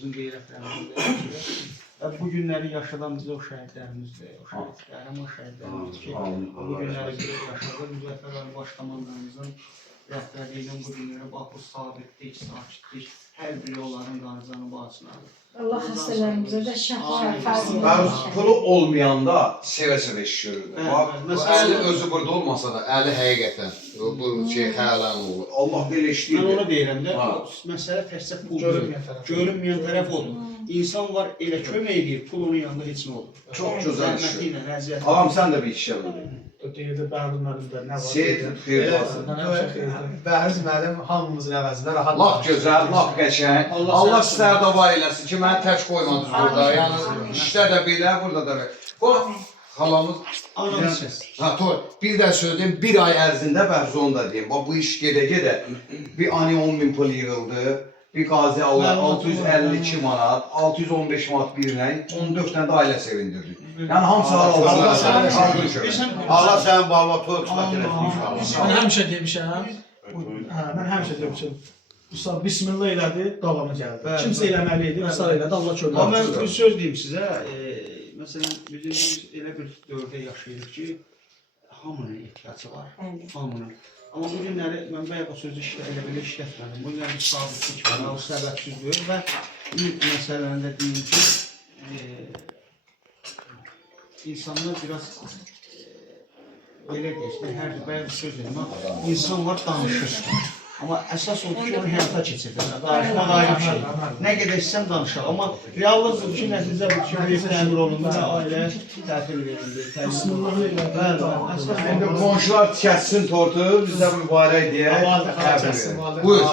bizim qeyrətlərimizdir. Və bu günləri yaşadan bizə o şəhidlərimizdir, o şəhidlərimizdir ki, bu günləri bizə yaşadır. Müzəffər Ali Baş Komandanımızın rəhbərliyindən bu günlərə baxıb sabitlik, sakitlik, hər biri onların qanıcanı bağışlanır. Allah xəstələrimizə də şəfa fərz Ben pulu olmayanda seve-seve şişirirdim. Bu Əli özü burada olmasa da, Əli həqiqətən bu şey xəyalən olur. Allah belə Mən işləyir. ona deyirəm də, məsələ təkcə pul deyil. Görünməyən tərəf odur. İnsan var, elə kömək edir, pul onun yanında heç nə olur. Çok güzel iş. Zəhməti ilə, rəziyyəti. Ağam sen de bir iş yapın. Deyirdi, Bəhrunlarında nə var? Seyid Firdevs. Bəhriz müəllim hamımızın əvəzində rahat. Laf gözəl, laf qəşəng. Allah sizlər də var eləsin ki, məni tək qoymadınız burada. Yəni işdə də belə, burada da belə. Bu xalamız Anlamışsınız. ha, bir də söyləyim, bir ay ərzində bəhz onu da deyim. Bax bu iş gedə-gedə bir ani 10.000 pul yığıldı. Bir qazi Allah 652 manat, 615 manat bir rəng, 14 dənə də ailə sevindirdik. Yəni hamısı Allah Allah sənin balva toy qismət eləsin inşallah. Mən həmişə demişəm. Mən həmişə demişəm. Usta bismillah elədi, davamı gəldi. Kimsə eləməli idi, usta elədi, Allah kömək Amma mən bir söz deyim sizə. Məsələn, biz elə bir dövrdə yaşayırıq ki, hamının ehtiyacı var. Hamının. Amma bu günləri, mən bayaq o sözü elə belə işlətmədim. Bu günləri bir sabitlik var, o səbəbsizdir və ilk məsələlərində deyim ki, insanlar biraz belə deyək, hər bayaq söz dedim, insan var danışır. Amma əsas odur ki, onu həyata keçirdir. Danışmaq ayrı bir şey. Nə qədər istəyəm danışaq. Amma reallıq budur ki, nəticə budur ki, bir təmir olundu və ailəyə təhvil verildi. Bismillah elədi. İndi qonşular tikətsin tortu, biz də mübarək deyək. Buyur.